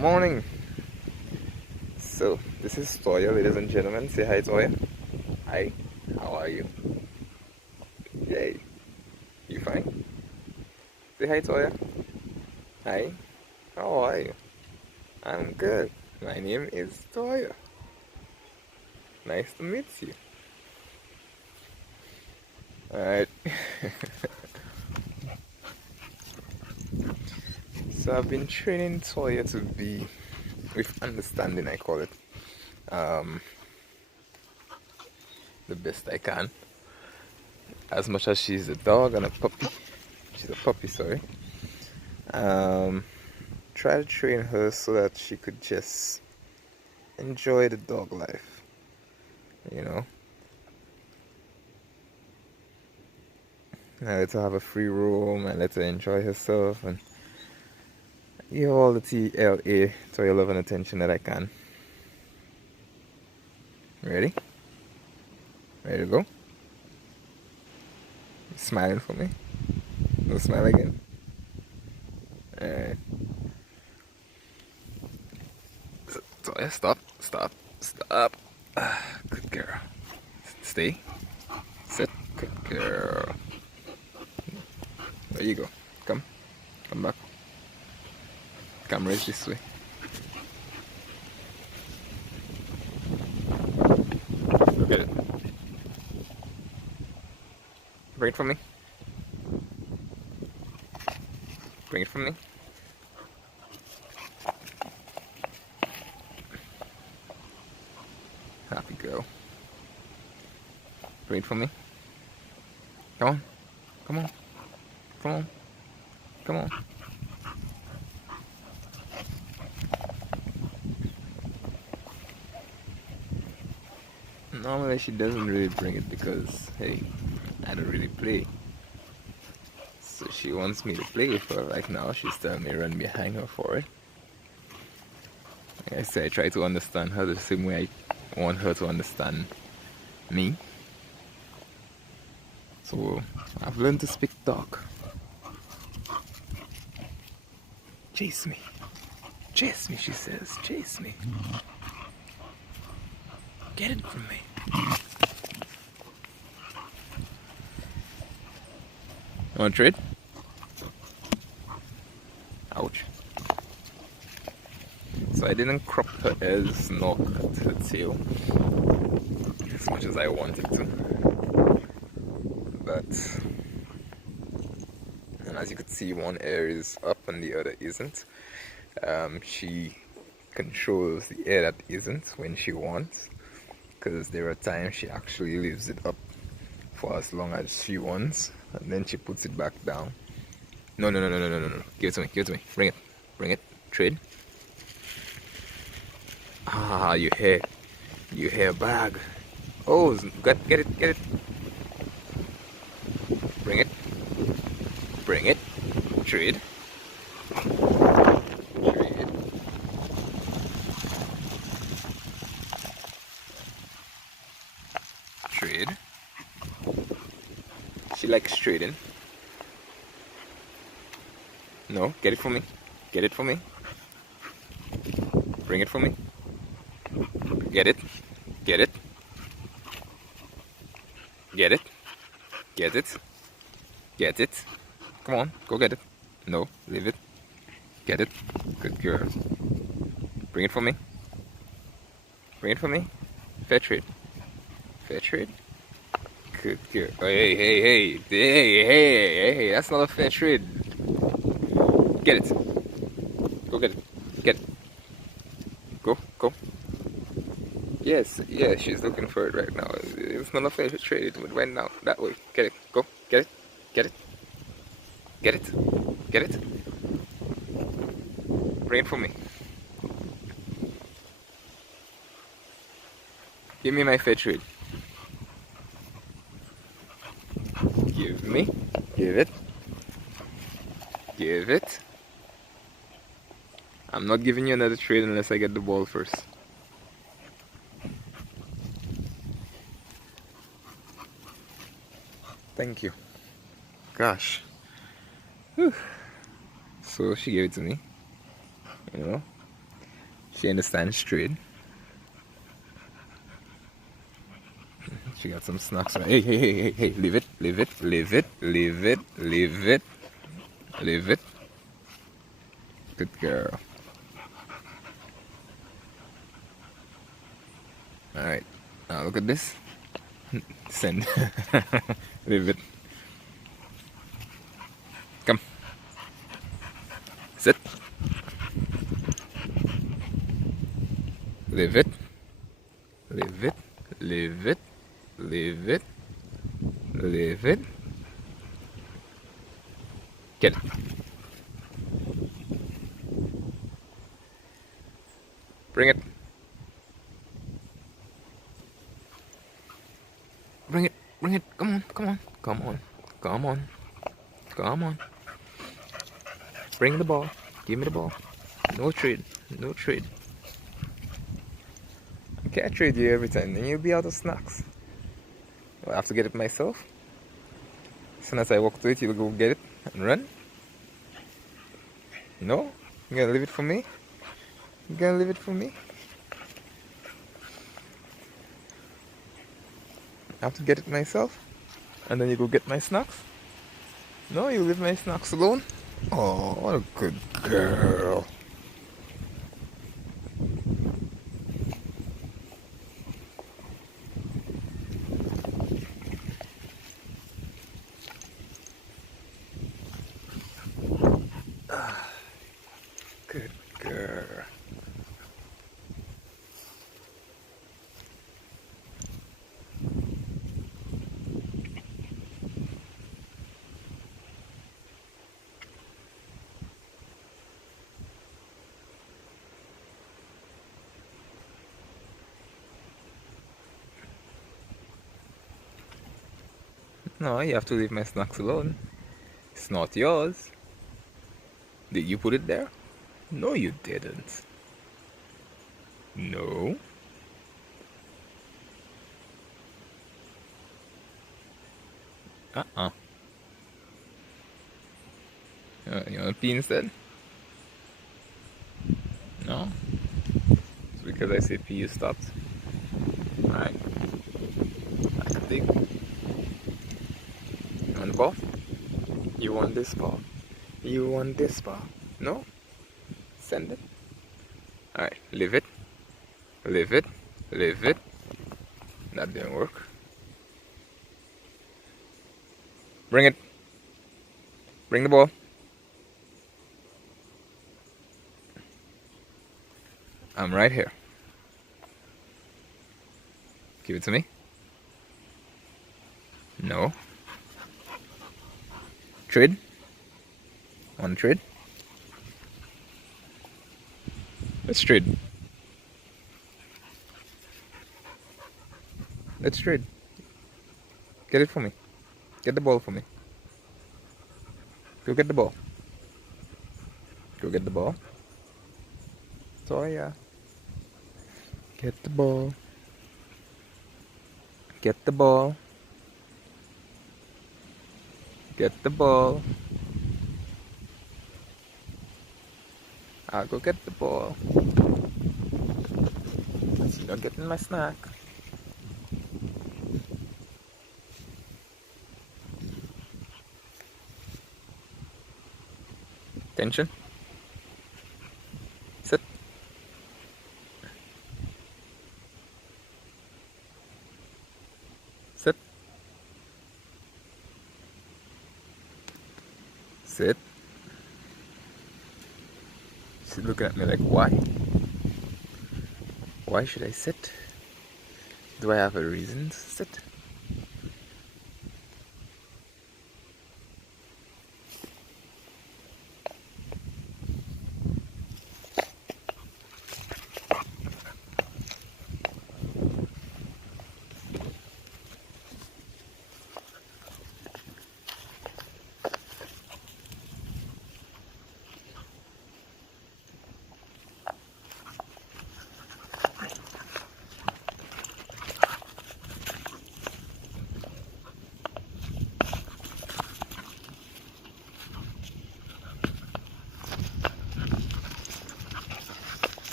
Morning. So, this is Toya, ladies and gentlemen. Say hi, Toya. Hi. How are you? Yay. You fine? Say hi, Toya. Hi. How are you? I'm good. My name is Toya. Nice to meet you. Alright. So, I've been training Toya to be, with understanding, I call it, um, the best I can. As much as she's a dog and a puppy. She's a puppy, sorry. Um, Try to train her so that she could just enjoy the dog life, you know. I let her have a free roam and let her enjoy herself and give all the TLA, to your love and attention that I can. Ready? Ready to go? You smiling for me? No smile again? Alright. So, yeah, stop, stop, stop. Good girl. Stay. Sit. Good girl. There you go. Come. Come back. Camera is this way. Look at it. Bring it for me. Bring it for me. Happy girl. Bring it for me. Come on. Come on. Come on. Come on. Normally she doesn't really bring it because, hey, I don't really play. So she wants me to play with her. Like now she's telling me run behind her for it. Like I say, I try to understand her the same way I want her to understand me. So I've learned to speak dog. Chase me. Chase me, she says. Chase me. Get it from me. You want to trade? Ouch. So I didn't crop her ears nor cut her tail as much as I wanted to. But, and as you could see, one ear is up and the other isn't. She controls the ear that isn't when she wants, because there are times she actually leaves it up for as long as she wants and then she puts it back down. No. Give it to me. Give it to me. Bring it. Bring it. Trade. Ah, your hair. Your hair bag. Oh, get it. Get it. Bring it. Bring it. Trade. Trade. Trade. She likes trading. No, get it for me. Get it for me. Bring it for me. Get it. Get it. Get it. Get it. Get it. Come on, go get it. No, leave it. Get it. Good girl. Bring it for me. Bring it for me. Fair trade. Fair trade. Good girl. Oh, hey. That's not a fair trade. Get it. Go get it. Get it. Go. Yes, she's looking for it right now. It's not a fair trade. It went now that way. Get it. Go. Get it. Get it. Get it. Get it. Bring it for me. Give me my fair trade. Give me. Give it. Give it. I'm not giving you another trade unless I get the ball first. Thank you. Gosh. Whew. So she gave it to me. You know. She understands trade. She got some snacks. Hey, hey, hey, hey, hey, leave it, leave it, leave it, leave it, leave it, leave it. Good girl. Alright, now look at this. Send. Leave it. Come. Sit. Leave it. Leave it. Leave it. Leave it. Leave it. Get it. Bring it. Bring it. Bring it. Come on. Come on. Come on. Come on. Come on. Bring the ball. Give me the ball. No trade. No trade. I can't trade you every time. Then you'll be out of snacks. I have to get it myself. As soon as I walk to it, you'll go get it and run. No? You gonna leave it for me? You gonna leave it for me? I have to get it myself. And then you go get my snacks? No, you leave my snacks alone? Oh, what a good girl. Good girl. No, you have to leave my snacks alone. It's not yours. Did you put it there? No, you didn't. No. Uh-uh. You want to pee instead? No? It's because I say pee, you stopped. Alright. I can dig. You want the ball? You want this ball? You want this ball? No? Send it. Alright, leave it. Leave it. Leave it. That didn't work. Bring it. Bring the ball. I'm right here. Give it to me. No. Trade. Want to trade? Let's trade. Let's trade. Get it for me. Get the ball for me. Go get the ball. Go get the ball. Toya. Get the ball. Get the ball. Get the ball. I'll go get the ball. So you're not getting my snack. Attention. Sit. Sit. Sit. She's looking at me like, why? Why should I sit? Do I have a reason to sit?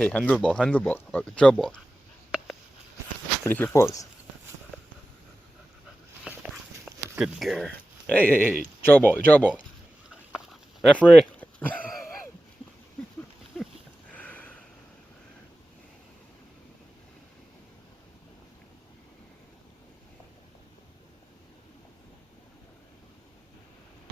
hey, handleball, draw ball. Flip your paws. Good girl. Hey, draw ball. Referee.